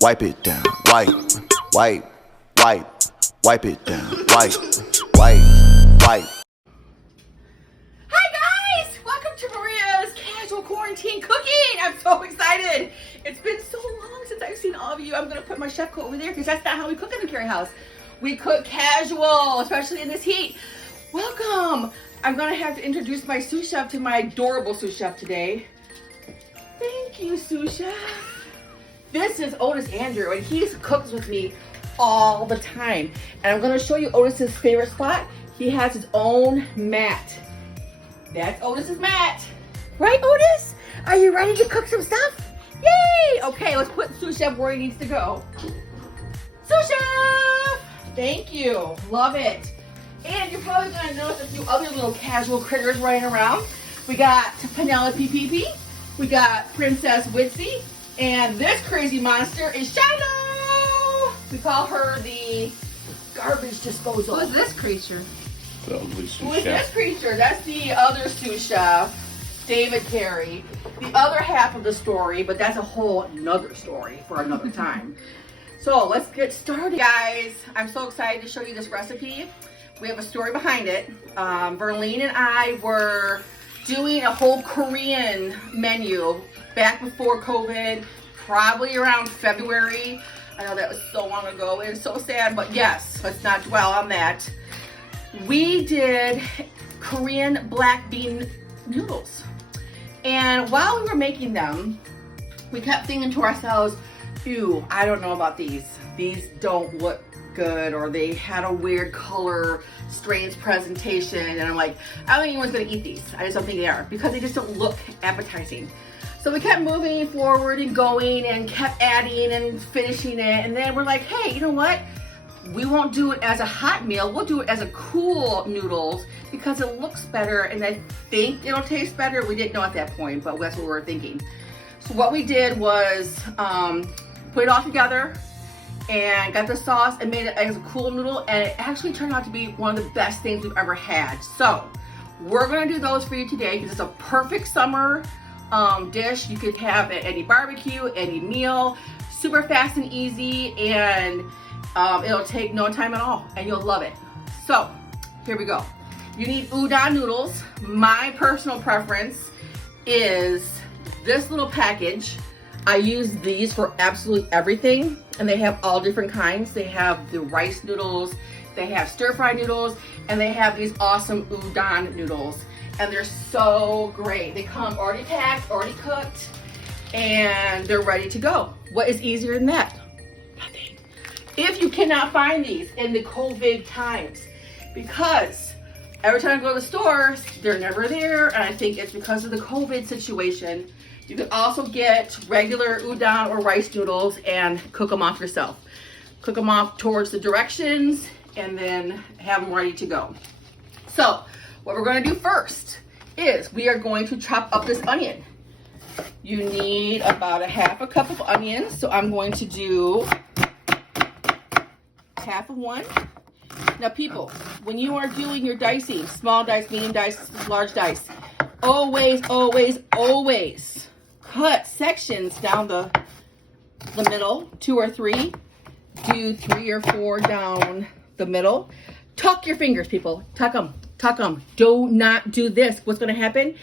Wipe it down, wipe, wipe, wipe, wipe it down, wipe, wipe, wipe. Hi guys! Welcome to Maria's Casual Quarantine Cooking! I'm so excited! It's been so long since I've seen all of you. I'm gonna put my chef coat over there because that's not how we cook in the Carey house. We cook casual, especially in this heat. Welcome! I'm gonna have to introduce my sous chef to my adorable sous chef today. Thank you, sous chef. This is Otis Andrew, and he cooks with me all the time. And I'm gonna show you Otis's favorite spot. He has his own mat. That's Otis's mat. Right, Otis? Are you ready to cook some stuff? Yay! Okay, let's put sous chef where he needs to go. Sous chef! Thank you. Love it. And you're probably gonna notice a few other little casual critters running around. We got Penelope Pee, we got Princess Witsy, and this crazy monster is Shiloh. We call her the garbage disposal. Who is this creature? Who is this creature? That's the other sous chef, David Carey. The other half of the story, but that's a whole nother story for another time. So let's get started, guys. I'm so excited to show you this recipe. We have a story behind it. Verlene and I were doing a whole Korean menu back before COVID, probably around February. I know that was so long ago and so sad, but yes, let's not dwell on that. We did Korean black bean noodles. And while we were making them, we kept thinking to ourselves, ew, I don't know about these. These don't look good, or they had a weird color, strange presentation. And I'm like, I don't think anyone's gonna eat these. I just don't think they are, because they just don't look appetizing. So we kept moving forward and going and kept adding and finishing it. And then we're like, hey, you know what? We won't do it as a hot meal. We'll do it as a cool noodles because it looks better and I think it'll taste better. We didn't know at that point, but that's what we were thinking. So what we did was put it all together and got the sauce and made it as a cool noodle, and it actually turned out to be one of the best things we've ever had. So we're gonna do those for you today because it's a perfect summer dish. You could have at any barbecue, any meal, super fast and easy, and it'll take no time at all, and you'll love it. So here we go. You need udon noodles. My personal preference is this little package. I use these for absolutely everything, and they have all different kinds. They have the rice noodles, they have stir-fry noodles, and they have these awesome udon noodles. And they're so great. They come already packed, already cooked, and they're ready to go. What is easier than that? Nothing. If you cannot find these in the COVID times, because every time I go to the stores, they're never there, and I think it's because of the COVID situation. You can also get regular udon or rice noodles and cook them off yourself. Cook them off towards the directions and then have them ready to go. So what we're going to do first is we are going to chop up this onion. You need about a half a cup of onions. So I'm going to do half of one. Now people, when you are doing your dicing, small dice, medium dice, large dice, always, always, always cut sections down the middle, 2 or 3. Do 3 or 4 down the middle. Tuck your fingers, people. Tuck them. Tuck them. Do not do this. What's going to happen?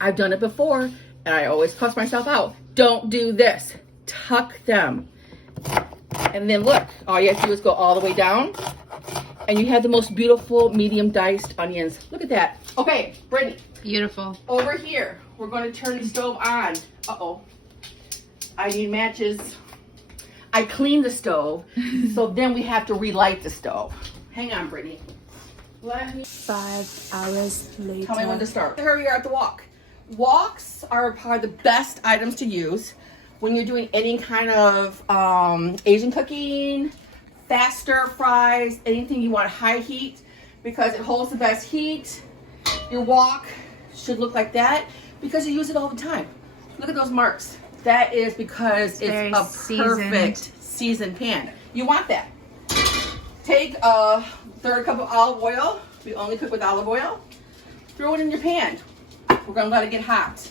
I've done it before, and I always cuss myself out. Don't do this. Tuck them. And then look, all you have to do is go all the way down, and you have the most beautiful medium diced onions. Look at that. Okay, Brittany. Beautiful. Over here, we're going to turn the stove on. Uh-oh. I need matches. I cleaned the stove, so then we have to relight the stove. Hang on, Brittany. 5 hours later. Tell me when to start. Here we are at the wok. Woks are probably the best items to use when you're doing any kind of Asian cooking, fast stir fries, anything you want high heat, because it holds the best heat. Your wok should look like that because you use it all the time. Look at those marks. That is because it's a perfect seasoned pan. You want that. Take a 1/3 cup of olive oil. We only cook with olive oil. Throw it in your pan. We're gonna let it get hot.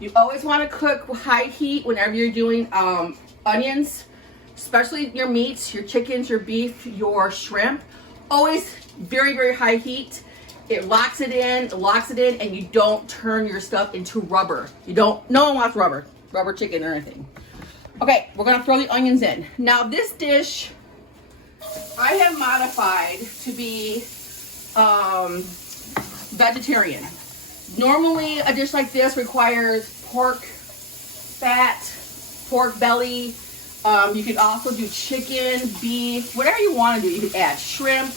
You always want to cook high heat whenever you're doing onions, especially your meats, your chickens, your beef, your shrimp, always very, very high heat. It locks it in, and you don't turn your stuff into rubber. No one wants rubber chicken or anything. Okay, we're gonna throw the onions in. Now this dish, I have modified to be vegetarian. Normally a dish like this requires pork fat, pork belly. You could also do chicken, beef, whatever you want to do. You could add shrimp.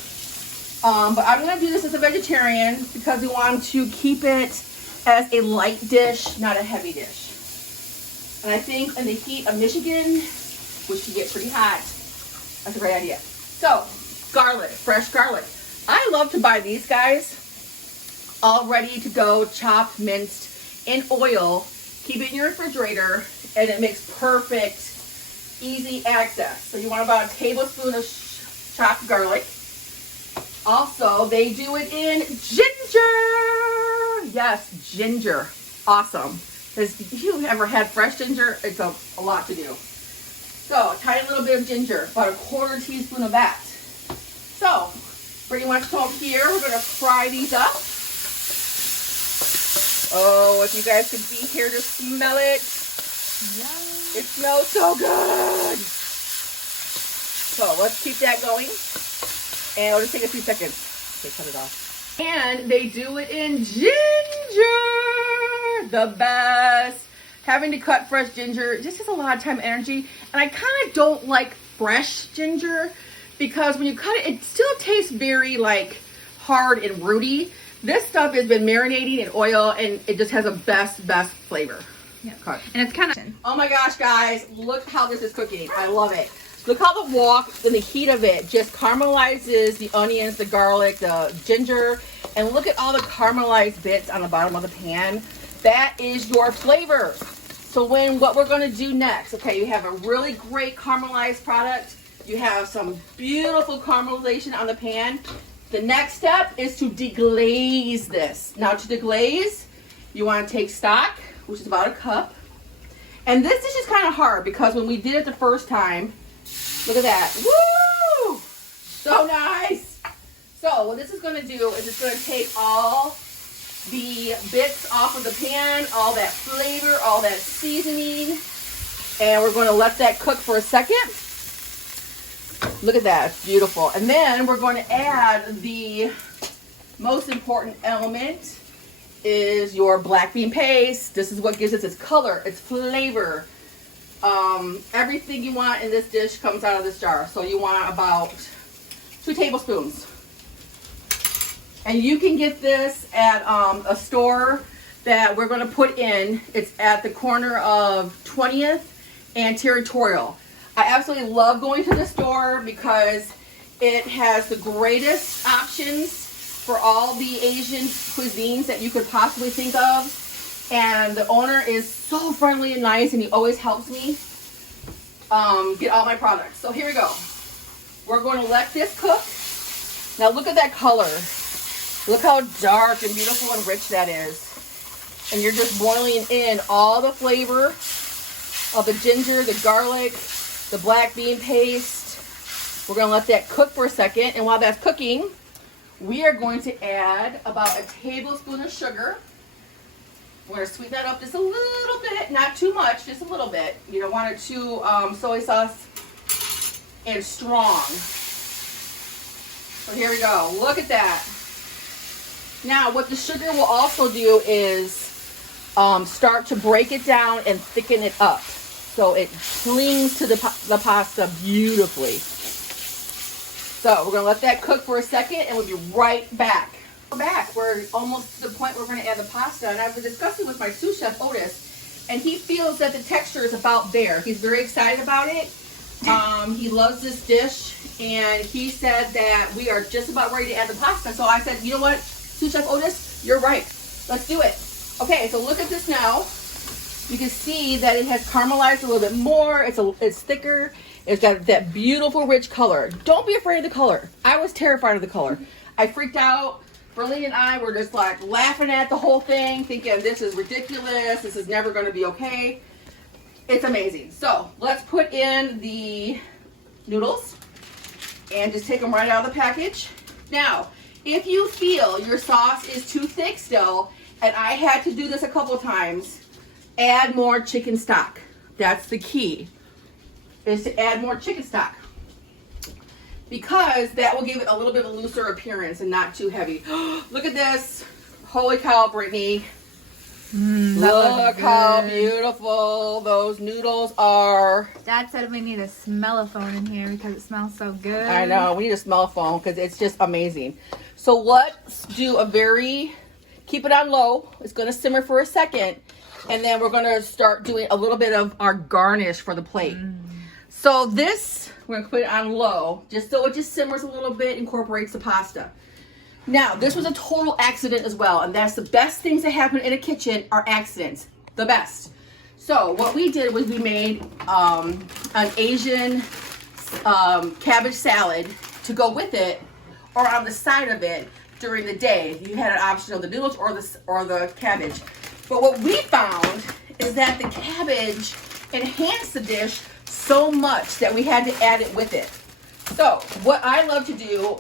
But I'm going to do this as a vegetarian because we want to keep it as a light dish, not a heavy dish. And I think in the heat of Michigan, which can get pretty hot, that's a great idea. So, garlic, fresh garlic. I love to buy these guys all ready to go, chopped, minced in oil. Keep it in your refrigerator, and it makes perfect, easy access. So you want about a tablespoon of chopped garlic. Also, they do it in ginger. Yes, ginger. Awesome. Because if you've ever had fresh ginger, it's a lot to do. So, a tiny little bit of ginger, about a quarter teaspoon of that. So, pretty much from here, we're going to fry these up. Oh, if you guys could be here to smell it. Yum. It smells so good. So, let's keep that going. And it'll just take a few seconds. Okay, cut it off. And they do it in ginger. The best. Having to cut fresh ginger just takes a lot of time and energy. And I kind of don't like fresh ginger because when you cut it, it still tastes very like hard and rooty. This stuff has been marinating in oil and it just has a best flavor. Yeah. Cut. And it's kind of... Oh my gosh, guys. Look how this is cooking. I love it. Look how the wok and the heat of it just caramelizes the onions, the garlic, the ginger, and look at all the caramelized bits on the bottom of the pan. That is your flavor. So what we're going to do next, okay, you have a really great caramelized product. You have some beautiful caramelization on the pan. The next step is to deglaze this. Now to deglaze, you want to take stock, which is about a cup. And this dish is kind of hard because when we did it the first time, look at that. Woo! So nice. So what this is going to do is it's going to take all the bits off of the pan, all that flavor, all that seasoning, and we're going to let that cook for a second. Look at that. It's beautiful. And then we're going to add the most important element is your black bean paste. This is what gives it its color, its flavor. Everything you want in this dish comes out of this jar. So you want about 2 tablespoons. And you can get this at a store that we're going to put in. It's at the corner of 20th and Territorial. I absolutely love going to the store because it has the greatest options for all the Asian cuisines that you could possibly think of. And the owner is so friendly and nice, and he always helps me get all my products. So here we go. We're going to let this cook. Now look at that color. Look how dark and beautiful and rich that is. And you're just boiling in all the flavor of the ginger, the garlic, the black bean paste. We're going to let that cook for a second. And while that's cooking, we are going to add about a tablespoon of sugar. We're going to sweeten that up just a little bit, not too much, just a little bit. You don't want it too soy sauce and strong. So here we go. Look at that. Now, what the sugar will also do is start to break it down and thicken it up. So it clings to the pasta beautifully. So we're going to let that cook for a second and we'll be right back. We're back. We're almost to the point where we're going to add the pasta. And I've been discussing with my sous chef, Otis, and he feels that the texture is about there. He's very excited about it. He loves this dish, and he said that we are just about ready to add the pasta. So I said, you know what, sous chef Otis, you're right. Let's do it. Okay, so look at this now. You can see that it has caramelized a little bit more. It's thicker. It's got that beautiful rich color. Don't be afraid of the color. I was terrified of the color. I freaked out. Berlin and I were just like laughing at the whole thing, thinking this is ridiculous. This is never going to be okay. It's amazing. So let's put in the noodles and just take them right out of the package. Now, if you feel your sauce is too thick still, and I had to do this a couple times, add more chicken stock. That's the key, is to add more chicken stock, because that will give it a little bit of a looser appearance and not too heavy. Look at this. Holy cow, Brittany. Look how beautiful those noodles are. Dad said we need a smell-o-phone in here because it smells so good. I know, we need a smell phone because it's just amazing. So let's do keep it on low. It's gonna simmer for a second, and then we're gonna start doing a little bit of our garnish for the plate. So this, we're gonna put it on low, just so it just simmers a little bit, incorporates the pasta. Now, this was a total accident as well, and that's the best things that happen in a kitchen are accidents. The best. So what we did was we made an Asian cabbage salad to go with it, or on the side of it during the day. You had an option of the noodles or the cabbage. But what we found is that the cabbage enhanced the dish so much that we had to add it with it. So what I love to do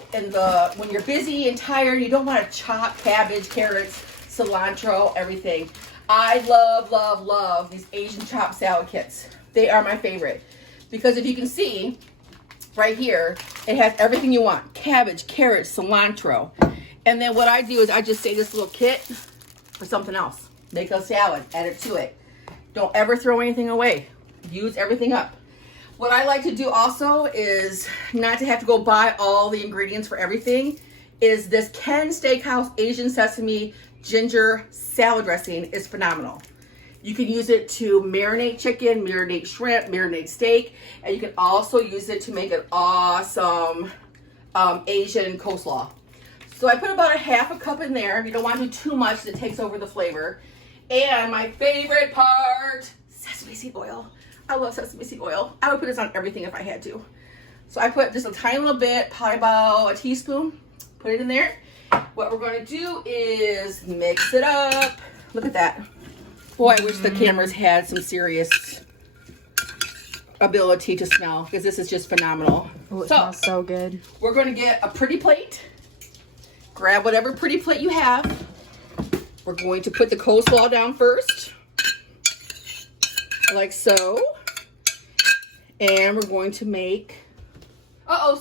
when you're busy and tired, you don't want to chop cabbage, carrots, cilantro, everything. I love these Asian chopped salad kits. They are my favorite, because if you can see right here, it has everything you want: cabbage, carrots, cilantro. And then what I do is I just save this little kit for something else. Make a salad, add it to it. Don't ever throw anything away. Use everything up. What I like to do also is not to have to go buy all the ingredients for everything, is this Ken Steakhouse Asian Sesame Ginger Salad Dressing is phenomenal. You can use it to marinate chicken, marinate shrimp, marinate steak, and you can also use it to make an awesome Asian coleslaw. So I put about a half a cup in there. You don't want to do too much that takes over the flavor. And my favorite part, sesame seed oil. I love sesame seed oil. I would put this on everything if I had to. So I put just a tiny little bit, probably about a teaspoon, put it in there. What we're going to do is mix it up. Look at that. Boy, I wish the cameras had some serious ability to smell, because this is just phenomenal. Oh, it smells so good. We're going to get a pretty plate. Grab whatever pretty plate you have. We're going to put the coleslaw down first, like so. And we're going to make,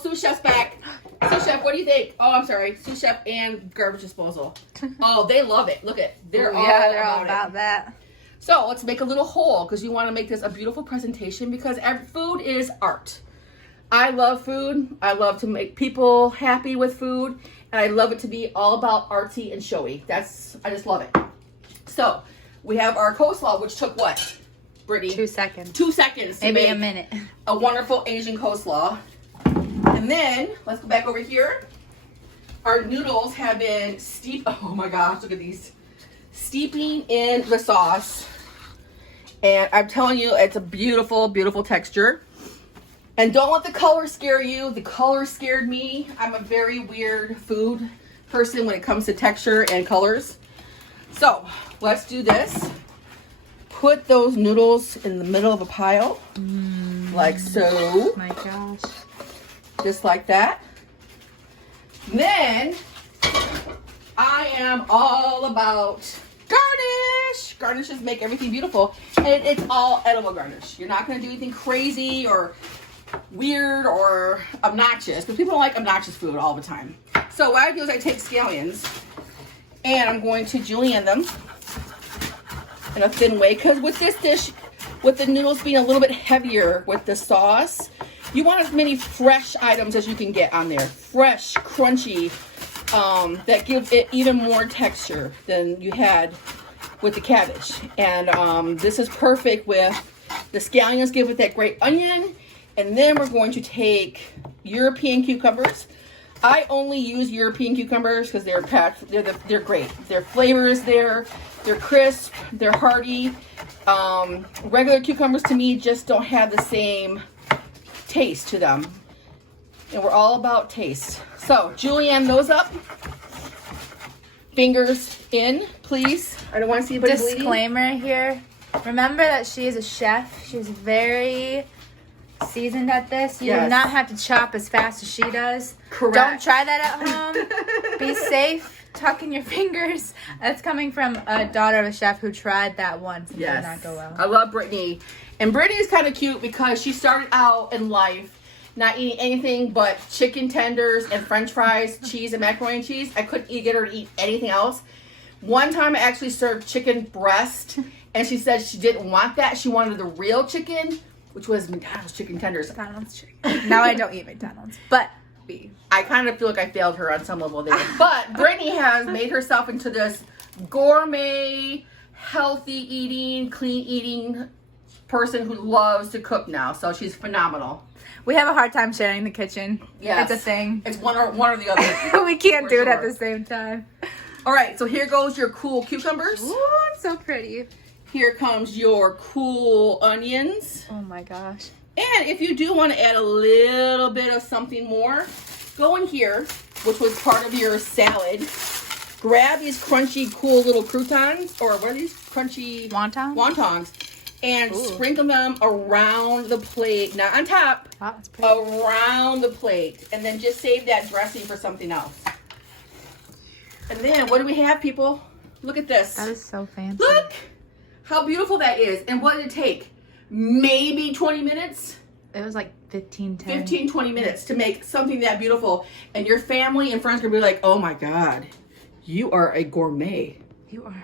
sous chef's back. Sous chef, what do you think? Oh, I'm sorry, sous chef and garbage disposal. Oh, they love it. Look at, they're all about that. So let's make a little hole, because you want to make this a beautiful presentation, because food is art. I love food. I love to make people happy with food, and I love it to be all about artsy and showy. I just love it. So we have our coleslaw, which took what, Brittany? 2 seconds. 2 seconds. Maybe a minute. A wonderful Asian coleslaw. And then let's go back over here. Our noodles have been oh my gosh, look at these. Steeping in the sauce. And I'm telling you, it's a beautiful, beautiful texture. And don't let the color scare you. The color scared me. I'm a very weird food person when it comes to texture and colors. So let's do this. Put those noodles in the middle of a pile, like so. Oh my gosh. Just like that. Then I am all about garnish. Garnishes make everything beautiful, and it's all edible garnish. You're not going to do anything crazy or weird or obnoxious, because people don't like obnoxious food all the time. So what I do is I take scallions and I'm going to julienne them in a thin way, because with this dish, with the noodles being a little bit heavier with the sauce, you want as many fresh items as you can get on there. Fresh, crunchy, that gives it even more texture than you had with the cabbage. And this is perfect with the scallions, give it that great onion. And then we're going to take European cucumbers. I only use European cucumbers because they're packed. They're great. Their flavor is there. They're crisp. They're hearty. Regular cucumbers to me just don't have the same taste to them. And we're all about taste. So julienne those up. Fingers in, please. I don't want to see anybody bleeding. Disclaimer here. Remember that she is a chef. She's very seasoned at this. You Yes. do not have to chop as fast as she does. Correct. Don't try that at home. Be safe. Tuck in your fingers. That's coming from a daughter of a chef who tried that once and did Yes. not go well. I love Brittany. And Brittany's kind of cute because she started out in life not eating anything but chicken tenders and french fries, cheese, and macaroni and cheese. I couldn't get her to eat anything else. One time I actually served chicken breast, and she said she didn't want that. She wanted the real chicken, which was McDonald's chicken tenders. McDonald's chicken. Now I don't eat McDonald's, but I kind of feel like I failed her on some level there. But Brittany has made herself into this gourmet, healthy eating, clean eating person who loves to cook now. So she's phenomenal. we have a hard time sharing the kitchen. Yes. It's a thing. It's one or the other. We can't For do it at sure. the same time. All right, so here goes your cool cucumbers. Ooh, it's so pretty. Here comes your cool onions. Oh my gosh. And if you do want to add a little bit of something more, go in here, which was part of your salad. Grab these crunchy, cool little croutons, or what are these crunchy wontons, and sprinkle them around the plate, not on top, Wow, that's pretty. around the plate, and then just save that dressing for something else. And then what do we have, people? Look at this. That is so fancy. Look how beautiful that is. And what did it take? Maybe 20 minutes? It was like 15, 10. 15, 20 minutes to make something that beautiful. And your family and friends are going to be like, oh my God, you are a gourmet. You are.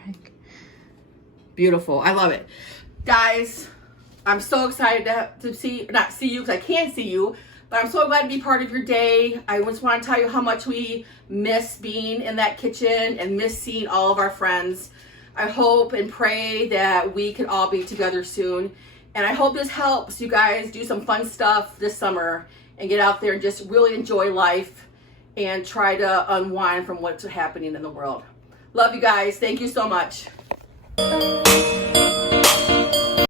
Beautiful. I love it. Guys, I'm so excited to not see you because I can't see you, but I'm so glad to be part of your day. I just want to tell you how much we miss being in that kitchen and miss seeing all of our friends. I hope and pray that we can all be together soon. And I hope this helps you guys do some fun stuff this summer and get out there and just really enjoy life and try to unwind from what's happening in the world. Love you guys. Thank you so much.